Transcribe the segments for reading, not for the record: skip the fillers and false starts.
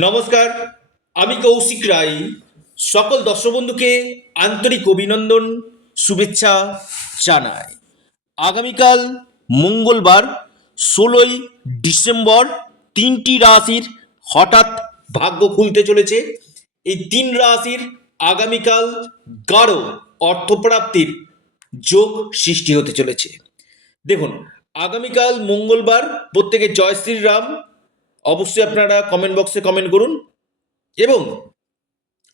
নমস্কার, আমি কৌশিক রায়। সকল দর্শক বন্ধুকে আন্তরিক অভিনন্দন, শুভেচ্ছা জানাই। আগামীকাল মঙ্গলবার 16ই ডিসেম্বর তিনটি রাশির হঠাৎ ভাগ্য খুলতে চলেছে। এই তিন রাশির আগামীকাল গাঢ় অর্থপ্রাপ্তির যোগ সৃষ্টি হতে চলেছে। দেখুন, আগামীকাল মঙ্গলবার, প্রত্যেকে জয় শ্রীরাম অবশ্যই আপনারা কমেন্ট বক্সে কমেন্ট করুন। এবং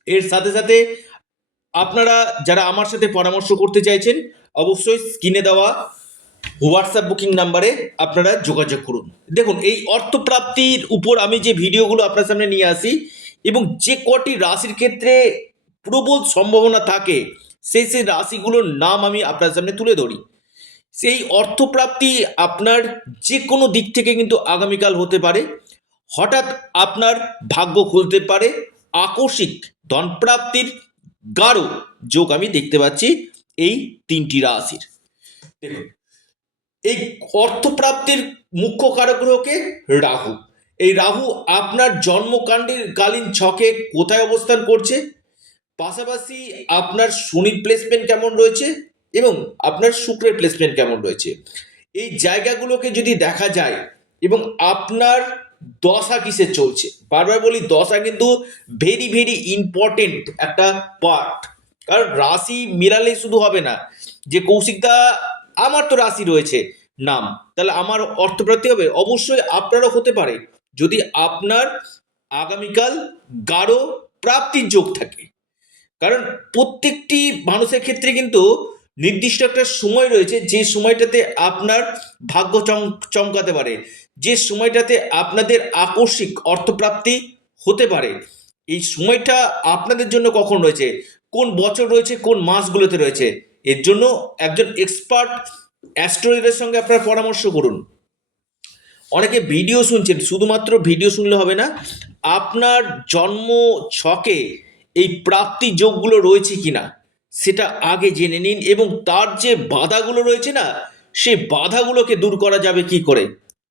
এর সাথে সাথে আপনারা যারা আমার সাথে পরামর্শ করতে চাইছেন, অবশ্যই স্ক্রিনে দেওয়া হোয়াটসঅ্যাপ বুকিং নাম্বারে আপনারা যোগাযোগ করুন। দেখুন, এই অর্থপ্রাপ্তির উপর আমি যে ভিডিওগুলো আপনার সামনে নিয়ে আসি এবং যে কটি রাশির ক্ষেত্রে প্রবল সম্ভাবনা থাকে, সেই রাশিগুলোর নাম আমি আপনার সামনে তুলে ধরি। সেই অর্থপ্রাপ্তি আপনার যে কোনো দিক থেকে কিন্তু আগামীকাল হতে পারে। হঠাৎ আপনার ভাগ্য খুলতে পারে, আকস্মিক ধনপ্রাপ্তির গাঢ় যোগ আমি দেখতে পাচ্ছি এই তিনটি রাশির। দেখুন, এই অর্থপ্রাপ্তির মুখ্য কারক গ্রহকে রাহু। এই রাহু আপনার জন্মকাণ্ডের কালীন ছকে কোথায় অবস্থান করছে, পাশাপাশি আপনার শনির প্লেসমেন্ট কেমন রয়েছে এবং আপনার শুক্রের প্লেসমেন্ট কেমন রয়েছে, এই জায়গাগুলোকে যদি দেখা যায় এবং আপনার দশা কিসে চলছে, বারবার বলি দশা কিন্তু ভেরি ভেরি ইম্পর্টেন্ট একটা পার্ট। কারণ রাশি মিলালেই শুধু হবে না যে কৌশিকদা আমার তো রাশি রয়েছে নাম, তাহলে আমার অর্থপ্রাপ্তি হবে। অবশ্যই আপনারও হতে পারে যদি আপনার আগামীকাল গাঢ় প্রাপ্তির যোগ থাকে। কারণ প্রত্যেকটি মানুষের ক্ষেত্রে কিন্তু নির্দিষ্ট একটা সময় রয়েছে, যে সময়টাতে আপনার ভাগ্য চমকাতে পারে, যে সময়টাতে আপনাদের আকস্মিক অর্থপ্রাপ্তি হতে পারে। এই সময়টা আপনাদের জন্য কখন রয়েছে, কোন বছর রয়েছে, কোন মাসগুলোতে রয়েছে, এর জন্য একজন এক্সপার্ট অ্যাস্ট্রোলজারের সঙ্গে আপনার পরামর্শ করুন। অনেকে ভিডিও শুনছেন, শুধুমাত্র ভিডিও শুনলে হবে না, আপনার জন্ম ছকে এই প্রাপ্তি যোগগুলো রয়েছে কিনা সেটা আগে জেনে নিন, এবং তার যে বাধাগুলো রয়েছে না, সেই বাধাগুলোকে দূর করা যাবে কি করে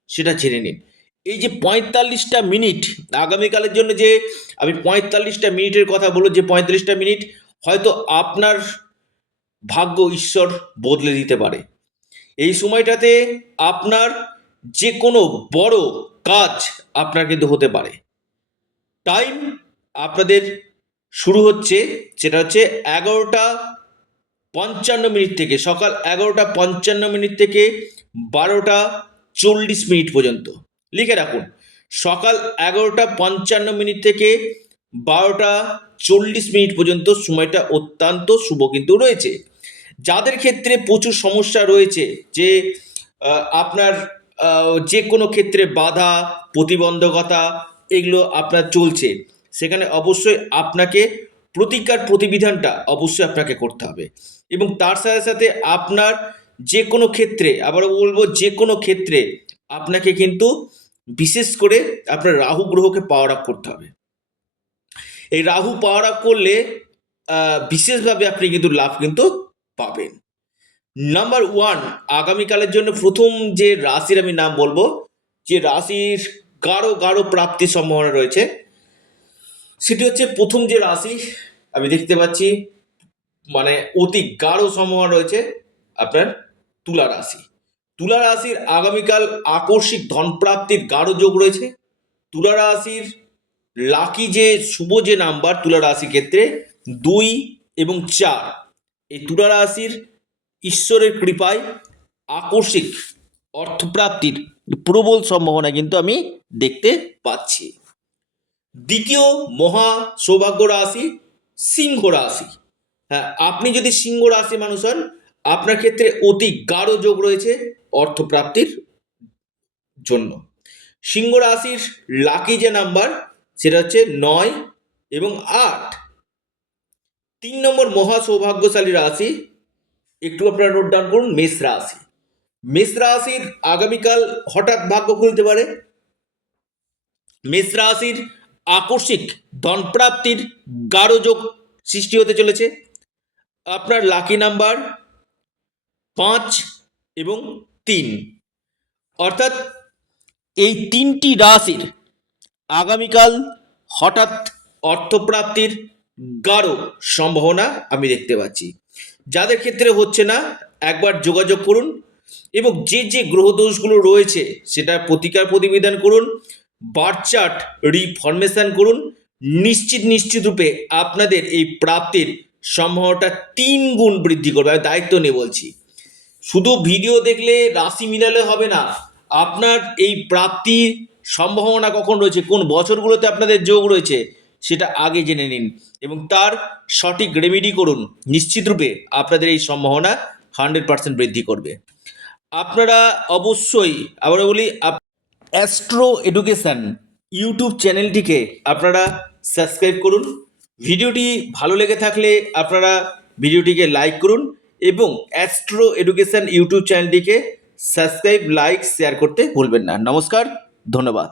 সেটা জেনে নিন। এই যে 45টা মিনিট আগামীকালের জন্য, যে আমি 45টা মিনিটের কথা বলবো, যে 45টা মিনিট হয়তো আপনার ভাগ্য ঈশ্বর বদলে দিতে পারে। এই সময়টাতে আপনার যে কোনো বড় কাজ আপনার কিন্তু হতে পারে। টাইম আপনাদের শুরু হচ্ছে, সেটা হচ্ছে 11টা 55 মিনিট থেকে, সকাল 11টা 55 মিনিট থেকে 12টা 40 মিনিট পর্যন্ত। লিখে রাখুন, সকাল 11টা 55 মিনিট থেকে 12টা 40 মিনিট পর্যন্ত সময়টা অত্যন্ত শুভ কিন্তু রয়েছে। যাদের ক্ষেত্রে প্রচুর সমস্যা রয়েছে, যে আপনার যে কোনো ক্ষেত্রে বাধা প্রতিবন্ধকতা এগুলো আপনার চলছে, সেখানে অবশ্যই আপনাকে প্রতিকার প্রতিবিধানটা অবশ্যই আপনাকে করতে হবে। এবং তার সাথে সাথে আপনার যে কোনো ক্ষেত্রে, আবারও বলবো, যে কোনো ক্ষেত্রে আপনাকে কিন্তু বিশেষ করে আপনার রাহু গ্রহকে পাওয়ার আপ করতে হবে। এই রাহু পাওয়ার আপ করলে বিশেষভাবে আপনি কিন্তু লাভ কিন্তু পাবেন। নাম্বার ওয়ান, আগামীকালের জন্য প্রথম যে রাশির আমি নাম বলবো, যে রাশির গাঢ় গাঢ় প্রাপ্তির সম্ভাবনা রয়েছে, সেটি হচ্ছে প্রথম যে রাশি আমি দেখতে পাচ্ছি, মানে অতি গাঢ় সম্ভাবনা রয়েছে আপনার তুলা রাশি। তুলা রাশির আগামীকাল আকস্মিক ধনপ্রাপ্তির গাঢ় যোগ রয়েছে। তুলা রাশির লাকি যে শুভ যে নাম্বার তুলা রাশির ক্ষেত্রে 2 এবং 4। এই তুলা রাশির ঈশ্বরের কৃপায় আকস্মিক অর্থপ্রাপ্তির প্রবল সম্ভাবনা কিন্তু আমি দেখতে পাচ্ছি। দ্বিতীয় মহা সৌভাগ্য রাশি সিংহ রাশি। হ্যাঁ, আপনি যদি সিংহ রাশি মানুষ হন, আপনার ক্ষেত্রে অতি গাঢ় যোগ রয়েছে অর্থপ্রাপ্তির জন্য। সিংহ রাশির লাকি যে নাম্বার সেটা হচ্ছে 9 এবং 8। 3 নম্বর মহা সৌভাগ্যশালী রাশি, একটু আপনারা নোট ডাউন করুন, মেষ রাশি। মেষ রাশির আগামীকাল হঠাৎ ভাগ্য খুলতে পারে। মেষ রাশির আকস্মিক ধনপ্রাপ্তির গাঢ় যোগ সৃষ্টি হতে চলেছে। আপনার লাকি নাম্বার 5 এবং 3। অর্থাৎ এই তিনটি রাশির আগামীকাল হঠাৎ অর্থপ্রাপ্তির গাঢ় সম্ভাবনা আমি দেখতে পাচ্ছি। যাদের ক্ষেত্রে হচ্ছে না একবার যোগাযোগ করুন এবং যে যে গ্রহদোষগুলো রয়েছে সেটা প্রতিকার প্রতিবিধান করুন, বার্থ চার্ট রিফরমেশন করুন। নিশ্চিত রূপে আপনাদের এই প্রাপ্তির সম্ভাবনাটা 3 গুণ বৃদ্ধি করবে। আমি দায়িত্ব নিয়ে বলছি। শুধু ভিডিও দেখলে রাশি মিলালে হবে না, আপনার এই প্রাপ্তির সম্ভাবনা কখন রয়েছে, কোন বছরগুলোতে আপনাদের যোগ রয়েছে সেটা আগে জেনে নিন এবং তার সঠিক রেমেডি করুন। নিশ্চিতরূপে আপনাদের এই সম্ভাবনা 100% বৃদ্ধি করবে। আপনারা অবশ্যই আবার বলি অ্যাস্ট্রো এডুকেশন ইউটিউব চ্যানেলটিকে আপনারা সাবস্ক্রাইব করুন। ভিডিওটি ভালো লেগে থাকলে আপনারা ভিডিওটিকে লাইক করুন এবং অ্যাস্ট্রো এডুকেশন ইউটিউব চ্যানেলটিকে সাবস্ক্রাইব, লাইক, শেয়ার করতে ভুলবেন না। নমস্কার, ধন্যবাদ।